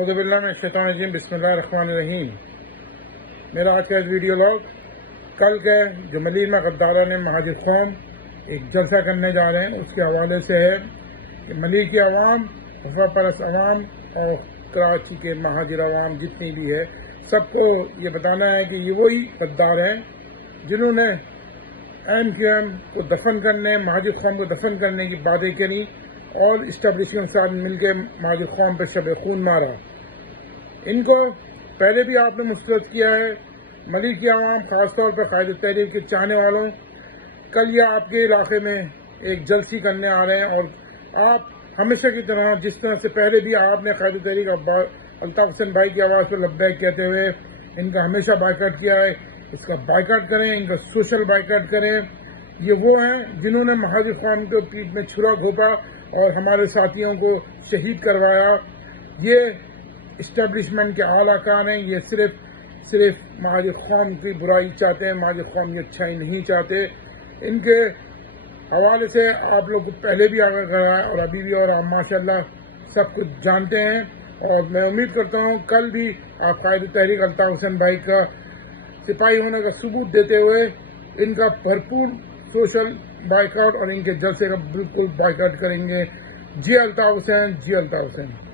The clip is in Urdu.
اعوذ باللہ من الشیطان الرجیم بسم اللہ الرحمن الرحیم۔ میرا آج کا ویڈیو لاگ کل کے جو ملیل میں غدارہ نے مہاجر قوم ایک جلسہ کرنے جا رہے ہیں اس کے حوالے سے ہے کہ ملیل کی عوام، وفا پرست عوام اور کراچی کے مہاجر عوام جتنی بھی ہے سب کو یہ بتانا ہے کہ یہ وہی غدار ہیں جنہوں نے MQM کو دفن کرنے، مہاجر قوم کو دفن کرنے کی باتیں کری اور اسٹیبلشمنٹ کے ساتھ مل کے مہاجر قوم پہ شب خون مارا۔ ان کو پہلے بھی آپ نے مسترد کیا ہے۔ ملیل کی عوام، خاص طور پر قائد تحریک کے چاہنے والوں، کل یہ آپ کے علاقے میں ایک جلسی کرنے آ رہے ہیں اور آپ ہمیشہ کی طرح جس طرح سے پہلے بھی آپ نے قائد تحریک الطاف حسین بھائی کی آواز پہ لبیک کہتے ہوئے ان کا ہمیشہ بائیکاٹ کیا ہے، اس کا بائیکاٹ کریں، ان کا سوشل بائیکاٹ کریں۔ یہ وہ ہیں جنہوں نے مہاجر قوم کے پیٹ میں چھرا گھونپا اور ہمارے ساتھیوں کو شہید کروایا۔ یہ اسٹیبلشمنٹ کے اعلیٰ کار ہیں، یہ صرف مہاجر قوم کی برائی چاہتے ہیں، مہاجر قوم کی اچھائی نہیں چاہتے۔ ان کے حوالے سے آپ لوگ کو پہلے بھی آگاہ کرا ہے اور ابھی بھی، اور آپ ماشاءاللہ سب کچھ جانتے ہیں اور میں امید کرتا ہوں کل بھی آپ قائد تحریک الطاف حسین بھائی کا سپاہی ہونے کا ثبوت دیتے ہوئے ان کا بھرپور سوشل بائیکاٹ اور ان کے جلسے کا بالکل بائیکاٹ کریں گے۔ جی الطاف حسین، جی الطاف حسین۔